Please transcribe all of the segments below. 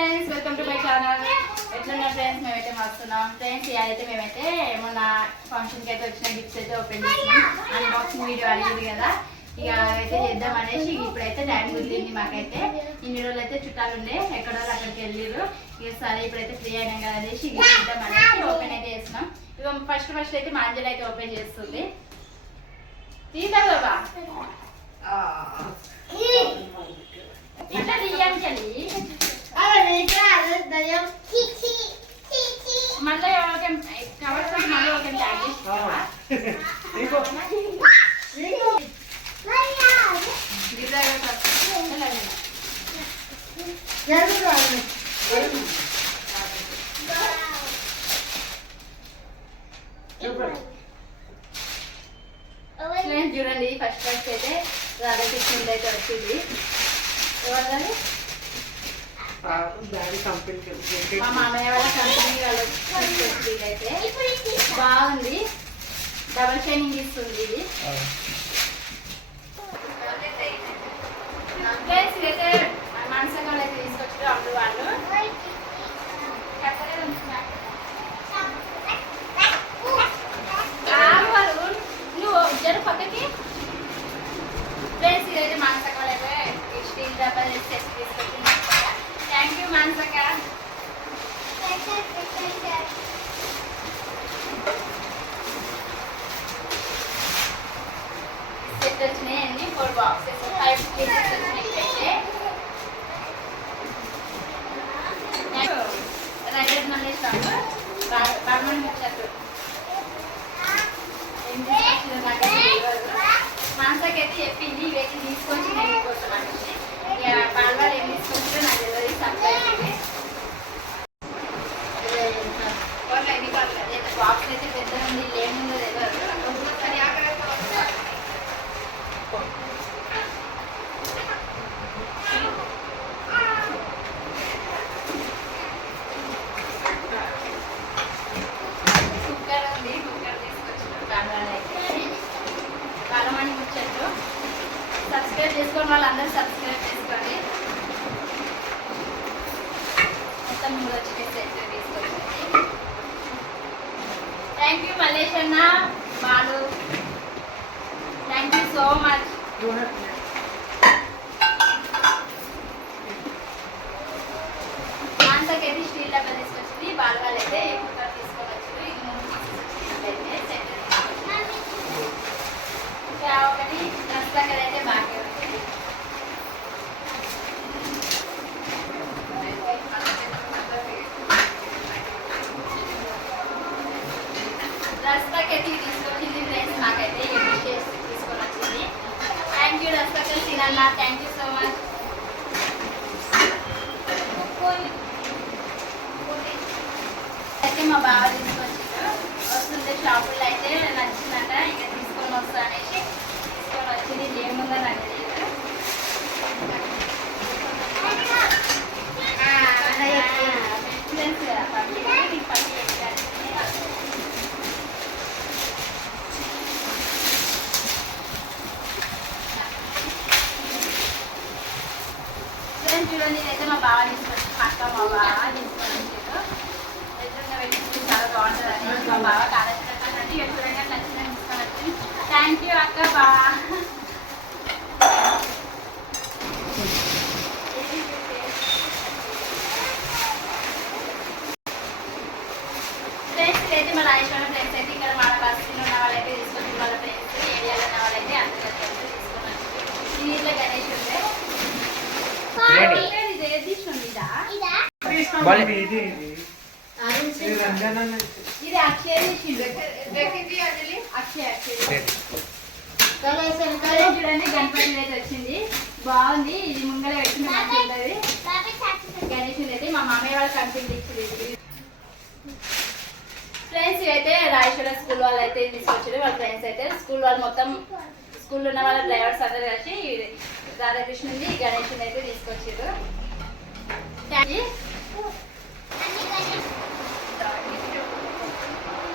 Friends welcome to my channel ఎట్లున్నా friends మేమైతే వస్తున్నాం ఫ్రెండ్స్ ఇదైతే మేమైతే మొన్న ఫంక్షన్కి అయితే వచ్చిన గిఫ్ట్స్ అయితే ఓపెన్ చేసినాం. అన్బాక్సింగ్ వీడియో అడిగింది కదా. ఇక అయితే చేద్దాం అనేసి ఇప్పుడైతే టైం కుదిరింది మాకైతే. ఇన్ని రోజులు అయితే చుట్టాలు ఉండే ఎక్కడో వాళ్ళు అక్కడికి వెళ్ళిర్రు. ఇక సరే ఇప్పుడైతే ఫ్రీ అయినాం కదా అనేసి చేద్దాం అనేసి ఓపెన్ అయితే చేస్తున్నాం. ఇక ఫస్ట్ ఫస్ట్ అయితే మా అంజలి అయితే ఓపెన్ చేస్తుంది. తీసా బాబా. ఇట్లా తీయంజలి చూడండి ఫస్ట్ ఫస్ట్ అయితే రాధాకృష్ణ అయితే వచ్చింది. ఎవరు కానీ మా మామయ్య వాళ్ళ కంపెనీ బాగుంది. డబల్ షైనింగ్ ఇస్తుంది ఇది ఫ్రెండ్స్ ఇదైతే మనసంగా అయితే తీసుకొచ్చారు అప్పుడు వాళ్ళు చెప్పలేదు ఆగు వాళ్ళు. నువ్వు జరు పక్కకి ఫ్రెండ్స్ ఇదైతే మానసక వాళ్ళైతే ఈ స్టీల్ డబ్బా తెచ్చి తీసుకొచ్చింది థ్యాంక్ యూ వాళ్ళందరూ సబ్స్క్రైబ్ చేసుకోండి. మొత్తం మూడు వచ్చిన సెట్ తీసుకొచ్చింది థ్యాంక్ యూ మలేష్ అన్న Balu. Thank you so much మాన్సకైతే steel డబ్బా తీసుకొచ్చింది బాలు వాళ్ళైతే కుక్కర్ తీసుకొని వచ్చారు ఇది మూడు pieces వచ్చినట్టయితే సెట్ తీసుకొచ్చింది ఇంకా ఒకటి డ్రెస్ దగ్గర అయితే బాగా వచ్చింది ఇది తీసుకొచ్చింది ఫ్రెండ్స్. నాకైతే ఈ డిషెస్ తీసుకొని వచ్చింది థ్యాంక్ యూ రస్తక తినన్న థ్యాంక్ యూ సో మచ్ అయితే మా బావ తీసుకొచ్చిండు. వస్తుంటే షాపుల్లో అయితే నచ్చిందంట ఇంకా తీసుకొని వస్తా అనేసి తీసుకొని వచ్చింది ఇది ఏముందో నాకు తెలియదు ఫ్రెండ్స్ కదా పంపిణీ నీకు పంపిణీ పెట్టాను ఫ్రెండ్స్ చూడండి ఇదైతే మా బావ తీసుకొచ్చి మా మా బావ తీసుకొని చాలా బాగుంటుంది మా బావ కాలేజీ ఎప్పుడైనా నచ్చిన తీసుకొని వచ్చి థ్యాంక్ యూ అక్క బా ఫ్రెండ్స్ అయితే మా రాజేశ్వరం ఫ్రెండ్స్ అయితే ఇక్కడ మన బస్సులో ఉన్న వాళ్ళైతే తీసుకొచ్చి వాళ్ళ ఫ్రెండ్స్ ఏరియాలో ఉన్న వాళ్ళైతే అందరూ తీసుకొని వచ్చి దీంట్లో గణేష్ ఉండే Ready. ఇది ఏది తీసుకోండి ఇదా ఇది అక్షయ తీసిండు అక్షయ అక్షయ కలర్ చూడండి గణపతి అయితే వచ్చింది. బాగుంది. ఇది ముంగల పెట్టిన గణేషుడు అయితే మా మామయ్య వాళ్ళ ఇది. ఫ్రెండ్స్ ఇవైతే రాజేశ్వర స్కూల్ వాళ్ళు అయితే తీసుకొచ్చారు. వాళ్ళ ఫ్రెండ్స్ అయితే స్కూల్ వాళ్ళు మొత్తం స్కూల్లో ఉన్న వాళ్ళ డ్రైవర్స్ అందరూ కలిసి రాధాకృష్ణుని గణేషుని అయితే తీసుకొచ్చారు.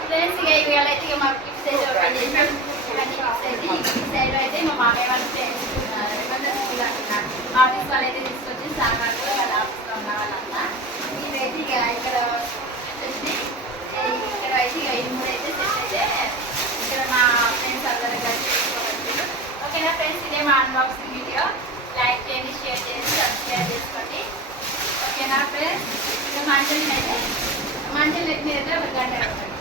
ఫ్రెండ్స్ ఇక ఇవాళ అయితే ఇక మా గిఫ్ట్స్ అయితే ఓపెన్ చేసాం అన్ని గిఫ్ట్స్ అయితే ఈ గిఫ్ట్స్ అయితే అయితే మా మామయ్య వాళ్ళ ఫ్రెండ్స్ స్కూల్ అంటున్నారు ఆఫీస్ వాళ్ళు అయితే తీసుకొచ్చి సామాన్లు వాళ్ళ ఆఫీస్లో ఉన్న వాళ్ళంతా ఫ్రెండ్స్ ఇదే మా అన్బాక్సింగ్ వీడియో లైక్ చేయండి షేర్ చేయండి సబ్స్క్రైబ్ చేసుకోండి ఓకేనా ఫ్రెండ్స్ ఇక మంటలు అయితే మంటలు